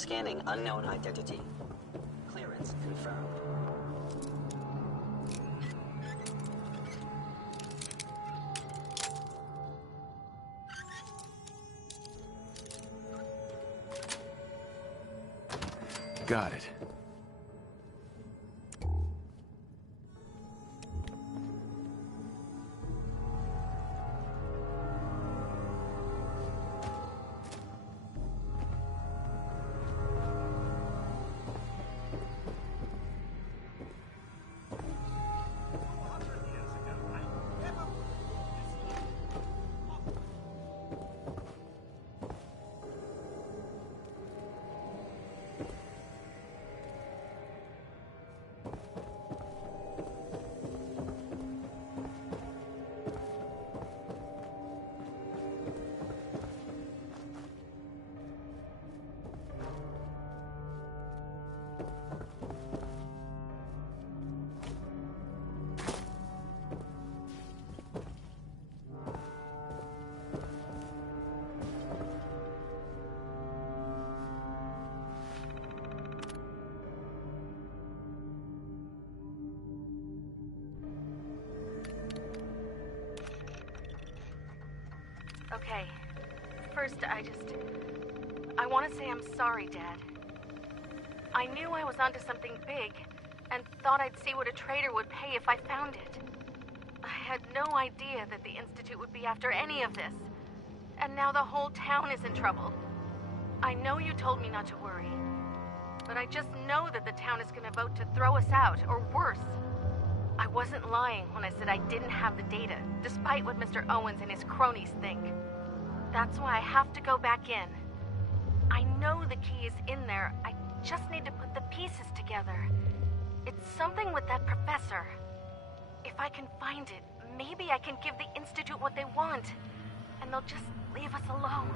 Scanning unknown identity. Clearance confirmed. Got it. Okay. First, I want to say I'm sorry, Dad. I knew I was onto something big, and thought I'd see what a trader would pay if I found it. I had no idea that the Institute would be after any of this. And now the whole town is in trouble. I know you told me not to worry, but I just know that the town is gonna vote to throw us out, or worse. I wasn't lying when I said I didn't have the data, despite what Mr. Owens and his cronies think. That's why I have to go back in. I know the key is in there, I just need to put the pieces together. It's something with that professor. If I can find it, maybe I can give the Institute what they want, and they'll just leave us alone.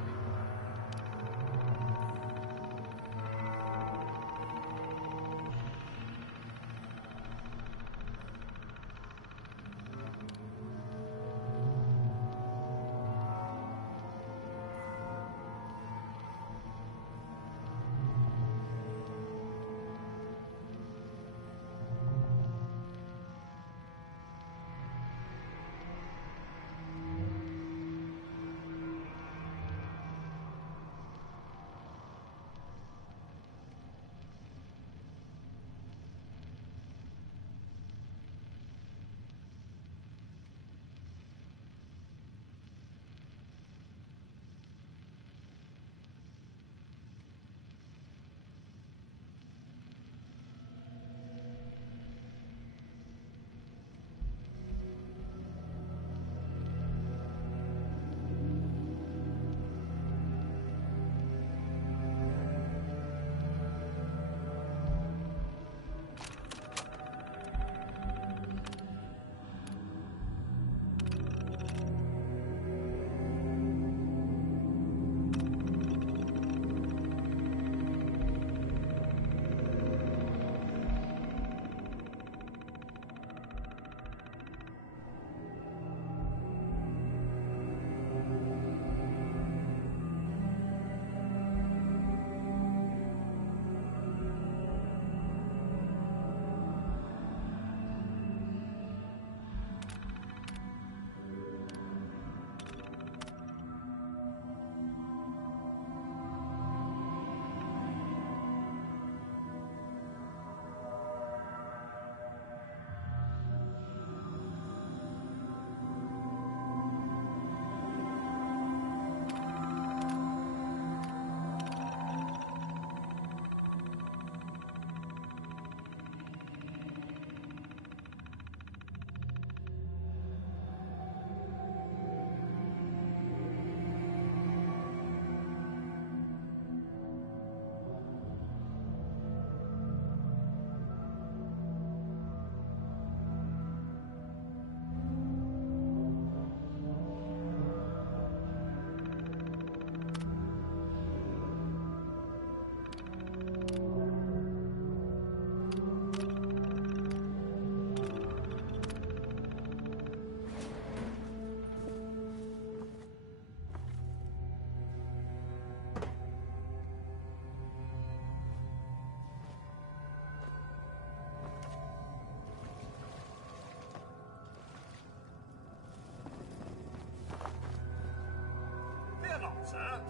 sir.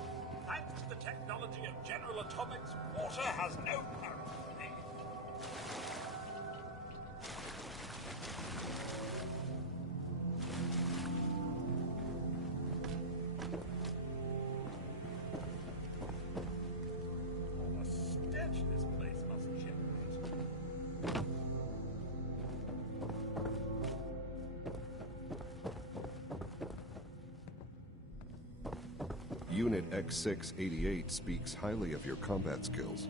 Thanks to the technology of General Atomics, water has no parallel. The stench this place must generate. Unit X688 speaks highly of your combat skills.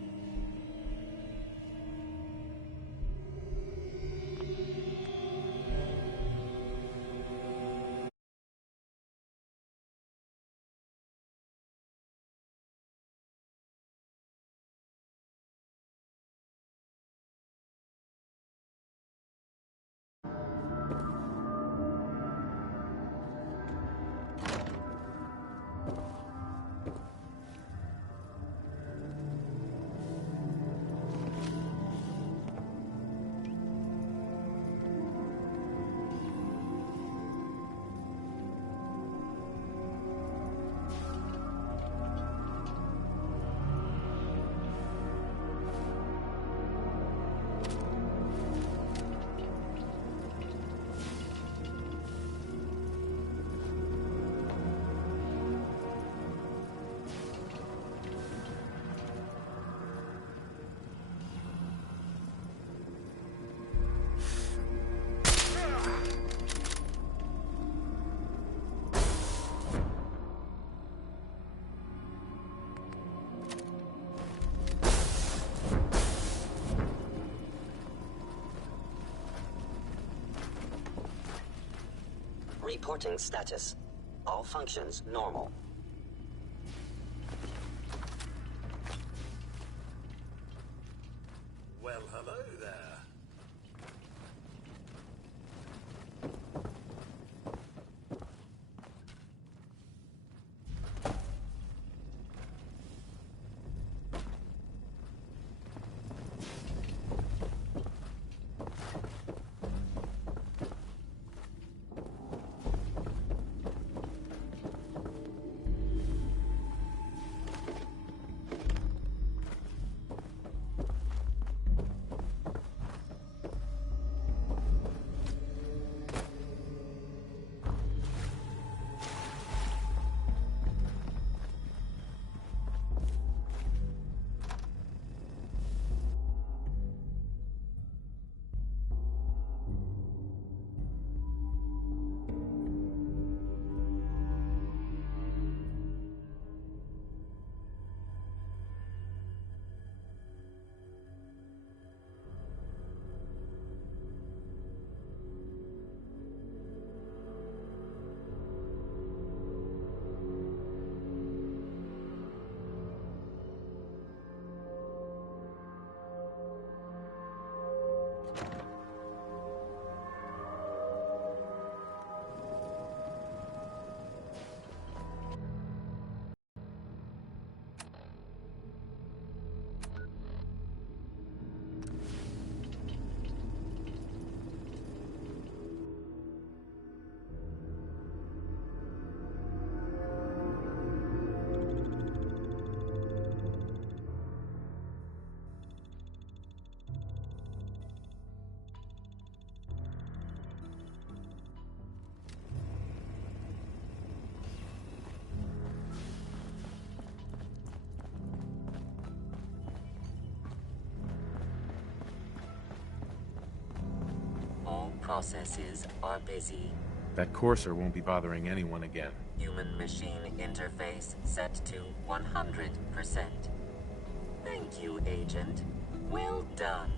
Reporting status. All functions normal. Well, hello there. All processes are busy. That courser won't be bothering anyone again. Human-machine interface set to 100%. Thank you, Agent. Well done.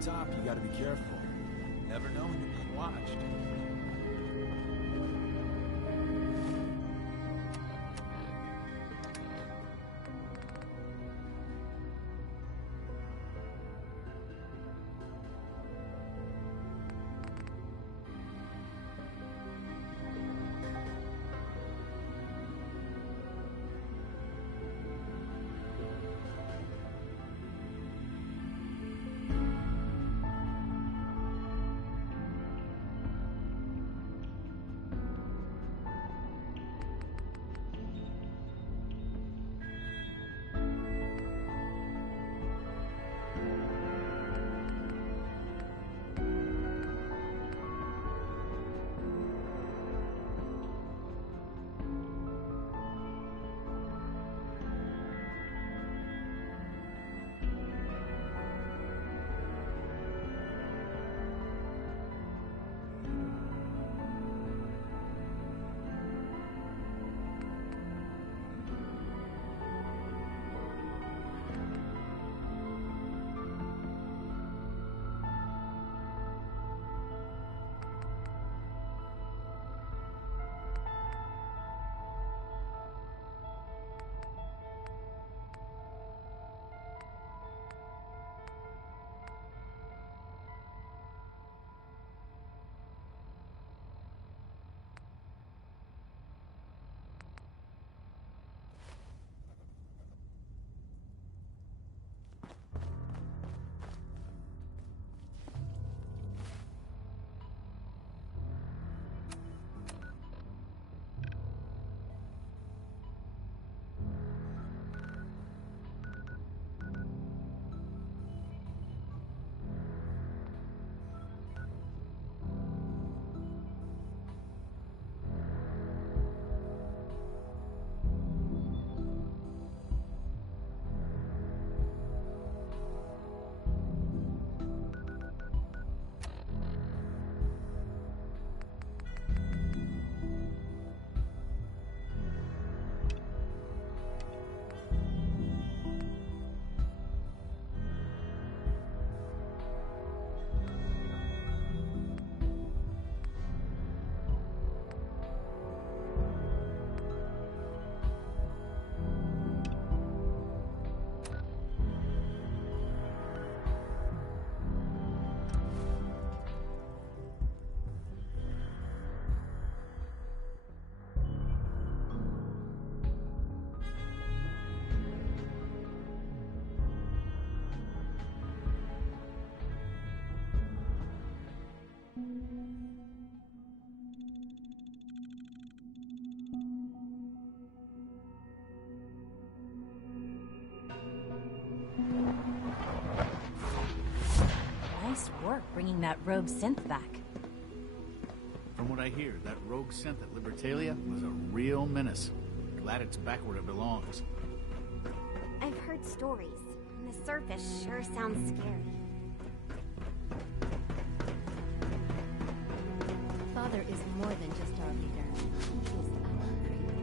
top, you gotta be careful. Never know when you're being watched. Nice work bringing that rogue synth back. From what I hear, that rogue synth at Libertalia was a real menace. Glad it's back where it belongs. I've heard stories. And the surface sure sounds scary. Father is more than just our leader. He is our creator.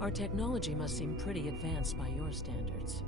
Our technology must seem pretty advanced by your standards.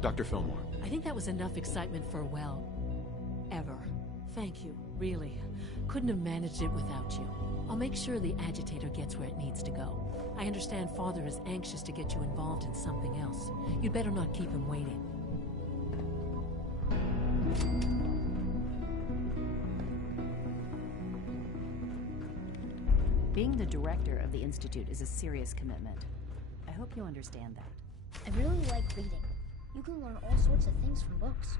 Dr. Fillmore. I think that was enough excitement for, well, ever. Thank you, really. Couldn't have managed it without you. I'll make sure the agitator gets where it needs to go. I understand Father is anxious to get you involved in something else. You'd better not keep him waiting. Being the director of the Institute is a serious commitment. I hope you understand that. I really like reading. You can learn all sorts of things from books.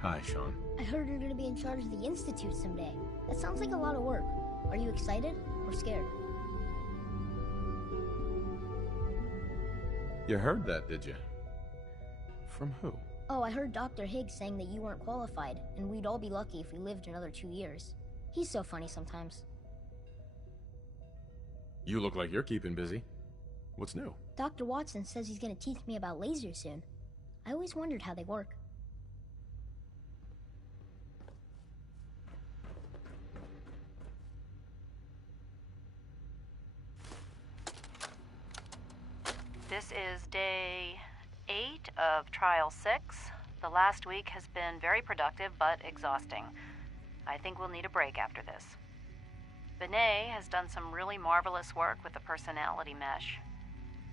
Hi, Sean. I heard you're gonna be in charge of the Institute someday. That sounds like a lot of work. Are you excited or scared? You heard that, did you? From who? Oh, I heard Dr. Higgs saying that you weren't qualified, and we'd all be lucky if we lived another 2 years. He's so funny sometimes. You look like you're keeping busy. What's new? Dr. Watson says he's gonna teach me about lasers soon. I always wondered how they work. This is day 8 of Trial 6. The last week has been very productive, but exhausting. I think we'll need a break after this. Benet has done some really marvelous work with the personality mesh.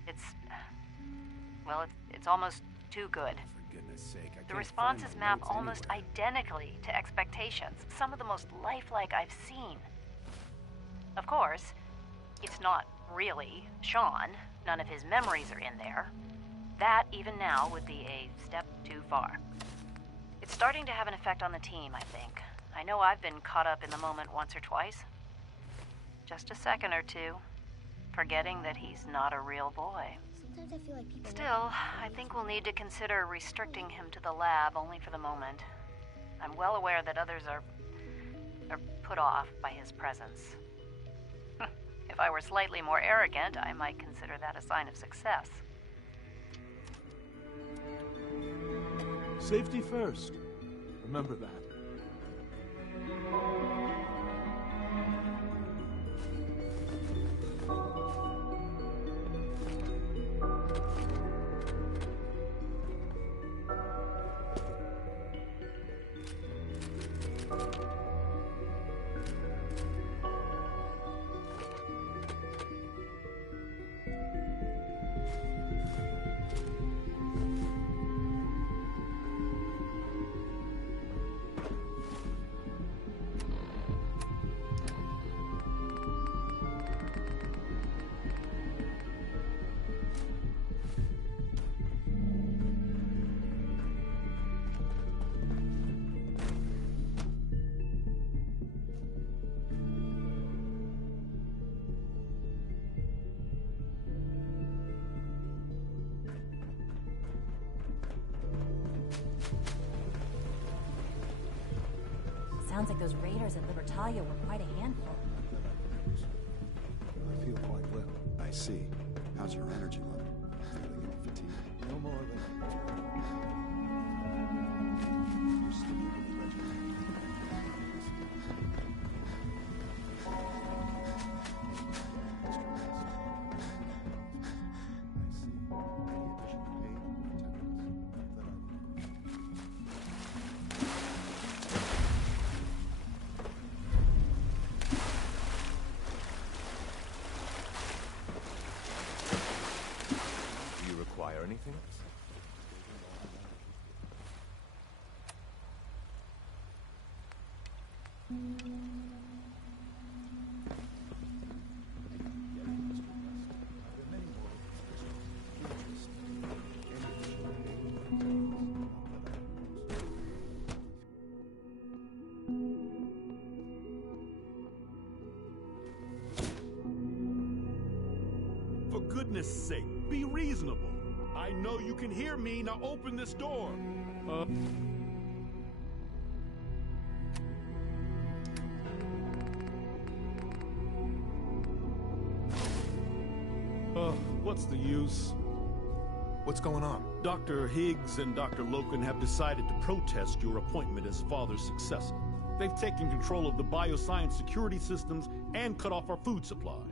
It's almost too good. For goodness sake, I The can't responses find my map notes almost anywhere. identically to expectations, some of the most lifelike I've seen. Of course, it's not really Sean. None of his memories are in there. That, even now, would be a step too far. It's starting to have an effect on the team, I think. I know I've been caught up in the moment once or twice. Just a second or two, forgetting that he's not a real boy. Sometimes I feel like people... Still, I think we'll need to consider restricting him to the lab only for the moment. I'm well aware that others are put off by his presence. If I were slightly more arrogant, I might consider that a sign of success. Safety first. Remember that. Sounds like those raiders at Libertalia were quite a handful. I feel quite well. I see. How's your energy level? Feeling any fatigue? No more than you're sticking with the regiment. Anything else? For goodness sake, be reasonable. I know you can hear me. Now open this door. What's the use? What's going on? Dr. Higgs and Dr. Loken have decided to protest your appointment as Father's successor. They've taken control of the bioscience security systems and cut off our food supply.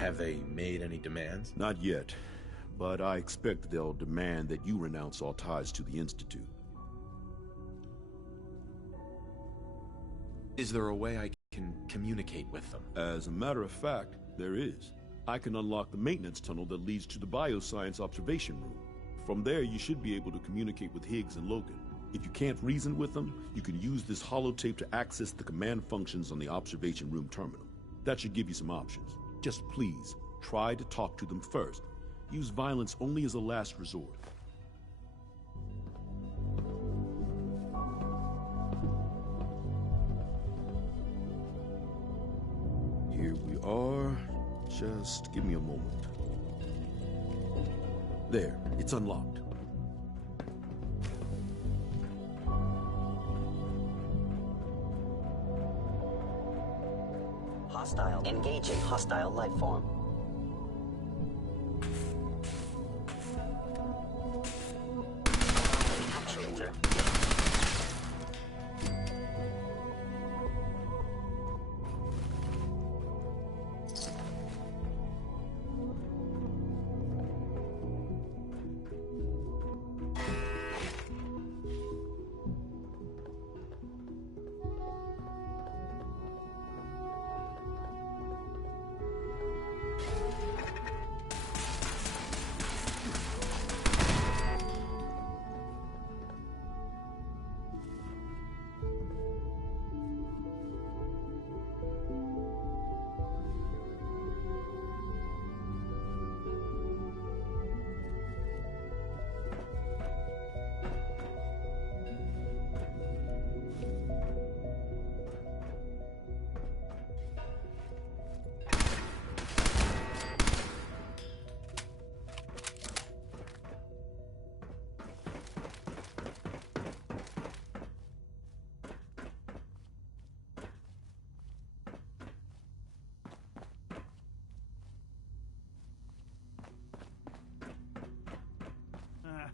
Have they made any demands? Not yet, but I expect they'll demand that you renounce all ties to the Institute. Is there a way I can communicate with them? As a matter of fact, there is. I can unlock the maintenance tunnel that leads to the bioscience observation room. From there, you should be able to communicate with Higgs and Logan. If you can't reason with them, you can use this holotape to access the command functions on the observation room terminal. That should give you some options. Just please, try to talk to them first. Use violence only as a last resort. Here we are. Just give me a moment. There, it's unlocked. Hostile. Engaging hostile life form. Actuator.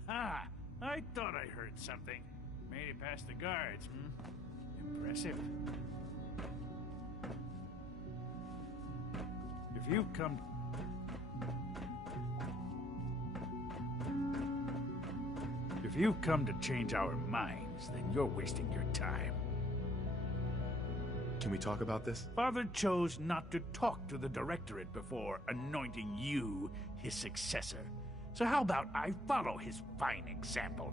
Aha! I thought I heard something. Made it past the guards, Impressive. If you've come... If you've come to change our minds, then you're wasting your time. Can we talk about this? Father chose not to talk to the Directorate before anointing you his successor. So how about I follow his fine example?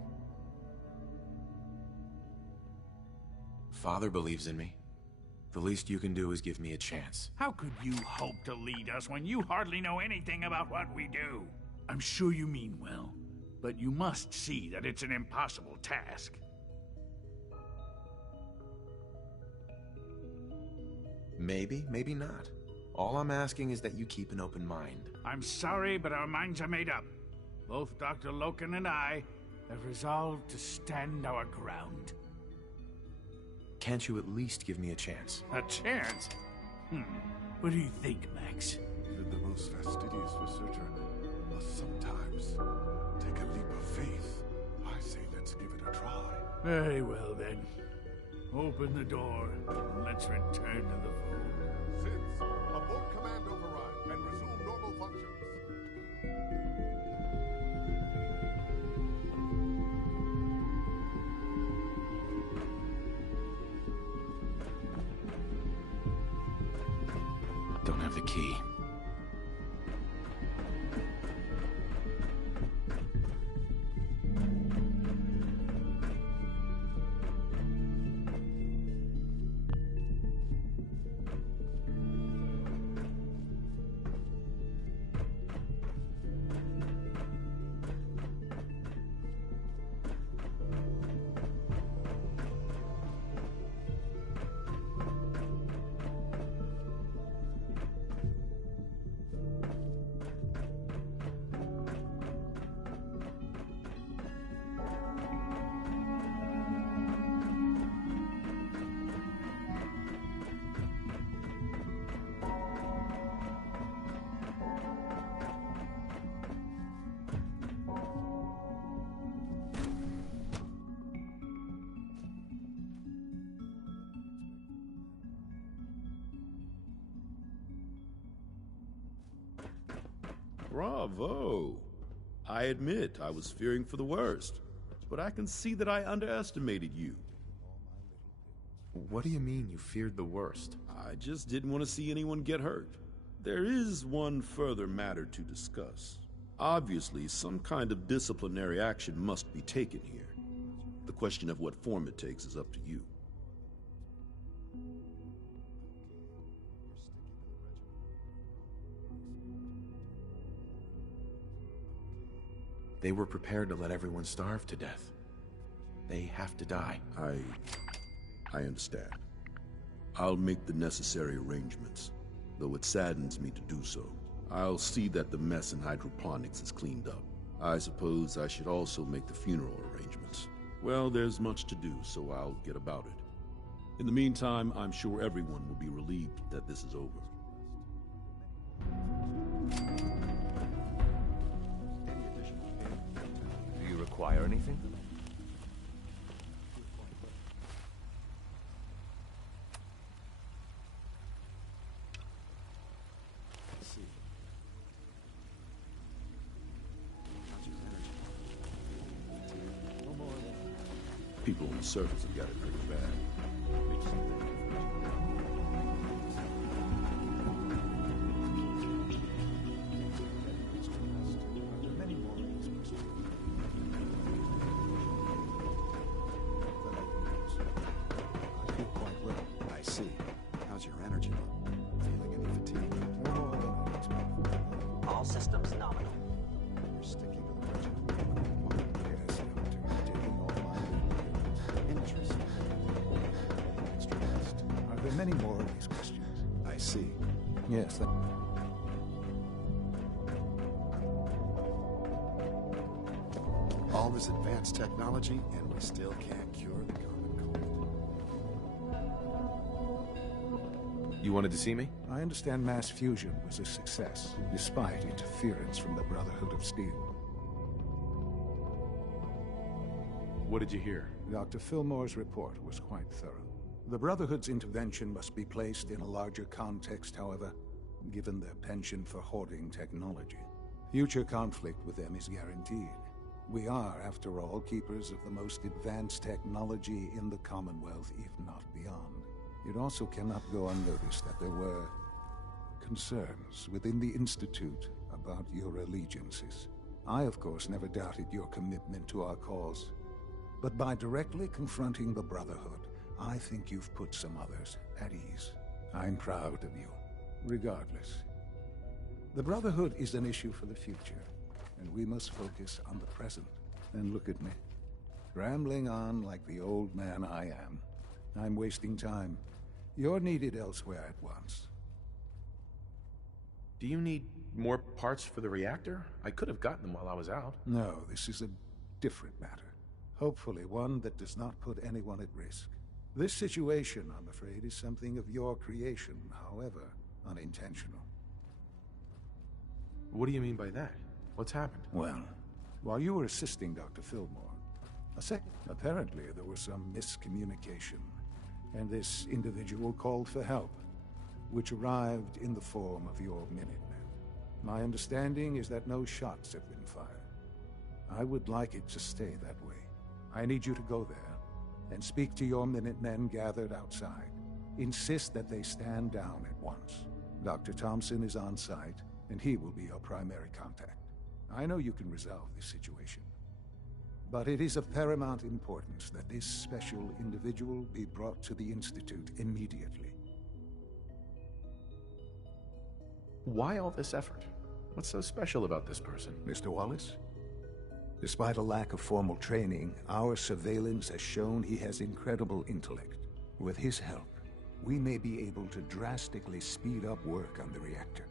Father believes in me. The least you can do is give me a chance. How could you hope to lead us when you hardly know anything about what we do? I'm sure you mean well, but you must see that it's an impossible task. Maybe, maybe not. All I'm asking is that you keep an open mind. I'm sorry, but our minds are made up. Both Dr. Loken and I have resolved to stand our ground. Can't you at least give me a chance? A chance? What do you think, Max? Even the most fastidious researcher must sometimes take a leap of faith. I say let's give it a try. Very well, then. Open the door, and let's return to the fold. Sids, abort command override and resume normal functions. Don't have the key. Bravo. I admit I was fearing for the worst, but I can see that I underestimated you. What do you mean you feared the worst? I just didn't want to see anyone get hurt. There is one further matter to discuss. Obviously, some kind of disciplinary action must be taken here. The question of what form it takes is up to you. They were prepared to let everyone starve to death. They have to die. I understand. I'll make the necessary arrangements, though it saddens me to do so. I'll see that the mess in hydroponics is cleaned up. I suppose I should also make the funeral arrangements. Well, there's much to do, so I'll get about it. In the meantime, I'm sure everyone will be relieved that this is over. Do you require anything? People on the surface have got it pretty bad. I feel quite well. I see. How's your energy level? Feeling any fatigue? More than I expected. All systems nominal. You're sticking to the regimen. Yes, I'm taking all my interest. Extra rest. Are there many more of these questions? I see. Yes, that... All this advanced technology, and we still can't cure the common cold. You wanted to see me? I understand mass fusion was a success, despite interference from the Brotherhood of Steel. What did you hear? Dr. Fillmore's report was quite thorough. The Brotherhood's intervention must be placed in a larger context, however, given their penchant for hoarding technology. Future conflict with them is guaranteed. We are, after all, keepers of the most advanced technology in the Commonwealth, if not beyond. It also cannot go unnoticed that there were concerns within the Institute about your allegiances. I, of course, never doubted your commitment to our cause. But by directly confronting the Brotherhood, I think you've put some others at ease. I'm proud of you, regardless. The Brotherhood is an issue for the future, and we must focus on the present. And look at me, rambling on like the old man I am. I'm wasting time. You're needed elsewhere at once. Do you need more parts for the reactor? I could have gotten them while I was out. No, this is a different matter. Hopefully one that does not put anyone at risk. This situation, I'm afraid, is something of your creation, however unintentional. What do you mean by that? What's happened? Well, while you were assisting Dr. Fillmore, apparently there was some miscommunication, and this individual called for help, which arrived in the form of your Minutemen. My understanding is that no shots have been fired. I would like it to stay that way. I need you to go there and speak to your Minutemen gathered outside. Insist that they stand down at once. Dr. Thompson is on site, and he will be your primary contact. I know you can resolve this situation, but it is of paramount importance that this special individual be brought to the Institute immediately. Why all this effort? What's so special about this person? Mr. Wallace? Despite a lack of formal training, our surveillance has shown he has incredible intellect. With his help, we may be able to drastically speed up work on the reactor.